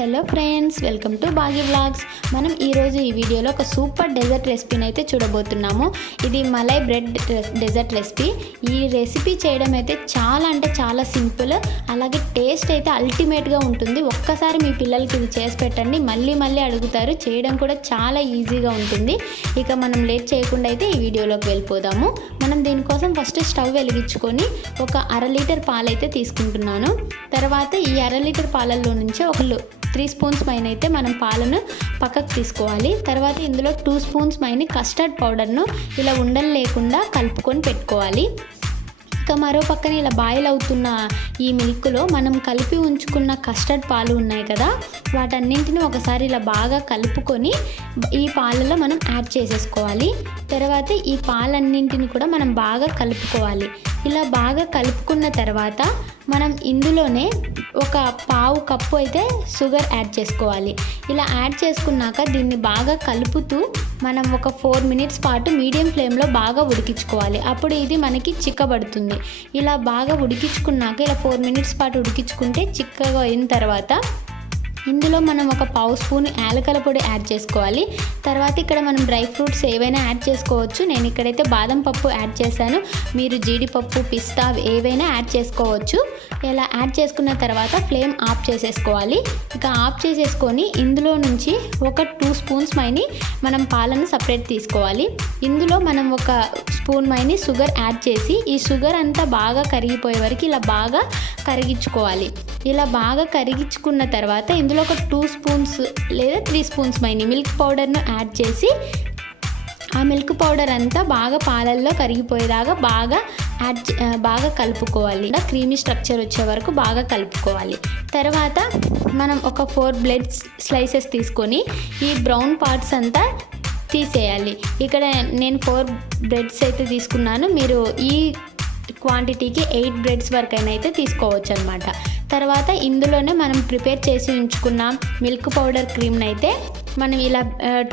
Hello friends, welcome to Bagi vlogs. మనం ఈరోజు ఈ వీడియోలో ఒక సూపర్ డెజర్ట్ రెసిపీని అయితే చూడబోతున్నాము. ఇది మలై బ్రెడ్ డెజర్ట్ రెసిపీ. ఈ రెసిపీ చేయడం అయితే చాలా సింపుల్, అలాగే టేస్ట్ అయితే అల్టిమేట్గా ఉంటుంది. ఒక్కసారి మీ పిల్లలకి ఇది చేసి పెట్టండి, మళ్ళీ అడుగుతారు. చేయడం కూడా చాలా ఈజీగా ఉంటుంది. ఇక మనం లేట్ చేయకుండా అయితే ఈ వీడియోలోకి వెళ్ళిపోదాము. మనం దీనికోసం ఫస్ట్ స్టవ్ వెలిగించుకొని ఒక 1/2 లీటర్ పాలైతే తీసుకుంటున్నాను. తర్వాత ఈ 1/2 లీటర్ పాలల్లో నుంచి ఒక 3 స్పూన్స్ పైన అయితే మనం పాలను పక్కకు తీసుకోవాలి. తర్వాత ఇందులో 2 స్పూన్స్ పైన కస్టర్డ్ పౌడర్ను ఇలా ఉండలు లేకుండా కలుపుకొని పెట్టుకోవాలి. ఇక మరో పక్కన ఇలా బాయిల్ అవుతున్న ఈ మిల్క్లో మనం కలిపి ఉంచుకున్న కస్టర్డ్ పాలు ఉన్నాయి కదా, వాటన్నింటిని ఒకసారి ఇలా బాగా కలుపుకొని ఈ పాలలో మనం యాడ్ చేసేసుకోవాలి. తర్వాత ఈ పాలన్నింటిని కూడా మనం బాగా కలుపుకోవాలి. ఇలా బాగా కలుపుకున్న తర్వాత మనం ఇందులోనే ఒక 1/2 కప్పు అయితే షుగర్ యాడ్ చేసుకోవాలి. ఇలా యాడ్ చేసుకున్నాక దీన్ని బాగా కలుపుతూ మనం ఒక 4 మినిట్స్ పాటు మీడియం ఫ్లేమ్లో బాగా ఉడికించుకోవాలి. అప్పుడు ఇది మనకి చిక్కబడుతుంది. ఇలా బాగా ఉడికించుకున్నాక ఇలా 4 మినిట్స్ పాటు ఉడికించుకుంటే చిక్కగా అయిన తర్వాత ఇందులో మనం ఒక 1/2 స్పూన్ యాలకుల పొడి యాడ్ చేసుకోవాలి. తర్వాత ఇక్కడ మనం డ్రై ఫ్రూట్స్ ఏవైనా యాడ్ చేసుకోవచ్చు. నేను ఇక్కడైతే బాదం పప్పు యాడ్ చేశాను. మీరు జీడిపప్పు, పిస్తా ఏవైనా యాడ్ చేసుకోవచ్చు. ఇలా యాడ్ చేసుకున్న తర్వాత ఫ్లేమ్ ఆఫ్ చేసేసుకోవాలి. ఇక ఆఫ్ చేసేసుకొని ఇందులో నుంచి ఒక 2 స్పూన్స్ మైని మనం పాలను సపరేట్ తీసుకోవాలి. ఇందులో మనం ఒక స్పూన్ మైని షుగర్ యాడ్ చేసి ఈ షుగర్ అంతా బాగా కరిగిపోయే వరకు ఇలా బాగా కరిగించుకోవాలి. ఇలా బాగా కరిగించుకున్న తర్వాత ఇందులో ఒక 2 స్పూన్స్ లేదా 3 స్పూన్స్ మైని మిల్క్ పౌడర్ను యాడ్ చేసి ఆ మిల్క్ పౌడర్ అంతా బాగా పాలల్లో కరిగిపోయేలాగా బాగా కలుపుకోవాలి. క్రీమీ స్ట్రక్చర్ వచ్చే వరకు బాగా కలుపుకోవాలి. తర్వాత మనం ఒక 4 బ్రెడ్ స్లైసెస్ తీసుకొని ఈ బ్రౌన్ పార్ట్స్ అంతా తీసేయాలి. ఇక్కడ నేను 4 బ్రెడ్స్ అయితే తీసుకున్నాను. మీరు ఈ క్వాంటిటీకి 8 బ్రెడ్స్ వరకు అయితే తీసుకోవచ్చు అనమాట. తర్వాత ఇందులోనే మనం ప్రిపేర్ చేసి ఉంచుకున్న మిల్క్ పౌడర్ క్రీమ్ని అయితే మనం ఇలా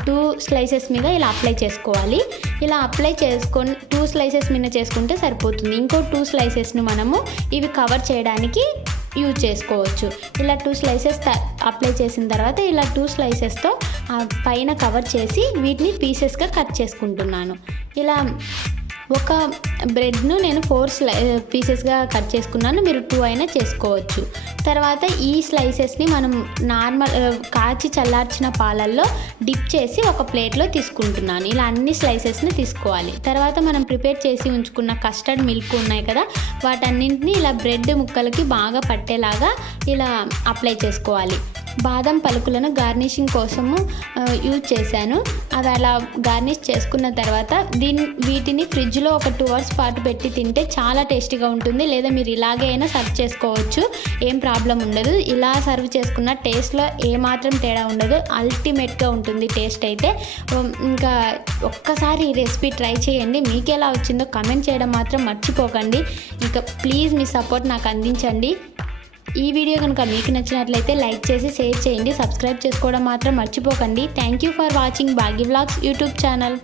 2 స్లైసెస్ మీద ఇలా అప్లై చేసుకోవాలి. ఇలా అప్లై చేసుకొని 2 స్లైసెస్ మీద చేసుకుంటే సరిపోతుంది. ఇంకో 2 స్లైసెస్ని మనము ఇవి కవర్ చేయడానికి యూజ్ చేసుకోవచ్చు. ఇలా 2 స్లైసెస్ అప్లై చేసిన తర్వాత ఇలా 2 స్లైసెస్తో పైన కవర్ చేసి వీటిని పీసెస్గా కట్ చేసుకుంటున్నాను. ఇలా ఒక బ్రెడ్ను నేను 4 పీసెస్గా కట్ చేసుకున్నాను. మీరు 2 అయినా చేసుకోవచ్చు. తర్వాత ఈ స్లైసెస్ని మనం నార్మల్ కాచి చల్లార్చిన పాలల్లో డిప్ చేసి ఒక ప్లేట్లో తీసుకుంటున్నాను. ఇలా అన్ని స్లైసెస్ని తీసుకోవాలి. తర్వాత మనం ప్రిపేర్ చేసి ఉంచుకున్న కస్టర్డ్ మిల్క్ ఉన్నాయి కదా, వాటన్నింటినీ ఇలా బ్రెడ్ ముక్కలకి బాగా పట్టేలాగా ఇలా అప్లై చేసుకోవాలి. బాదం పలుకులను గార్నిషింగ్ కోసము యూజ్ చేశాను. అవి అలా గార్నిష్ చేసుకున్న తర్వాత వీటిని ఫ్రిడ్జ్లో ఒక 2 అవర్స్ పాటు పెట్టి తింటే చాలా టేస్టీగా ఉంటుంది. లేదా మీరు ఇలాగే అయినా సర్వ్ చేసుకోవచ్చు, ఏం ప్రాబ్లం ఉండదు. ఇలా సర్వ్ చేసుకున్న టేస్ట్లో ఏమాత్రం తేడా ఉండదు. అల్టిమేట్గా ఉంటుంది టేస్ట్ అయితే. ఇంకా ఒక్కసారి ఈ రెసిపీ ట్రై చేయండి. మీకు ఎలా వచ్చిందో కమెంట్ చేయడం మాత్రం మర్చిపోకండి. ఇంకా ప్లీజ్ మీ సపోర్ట్ నాకు అందించండి. ఈ వీడియో కనుక మీకు నచ్చినట్లయితే లైక్ చేసి షేర్ చేయండి. సబ్స్క్రైబ్ చేసుకోవడం మాత్రం మర్చిపోకండి. Thank you for watching Bagi vlogs YouTube channel.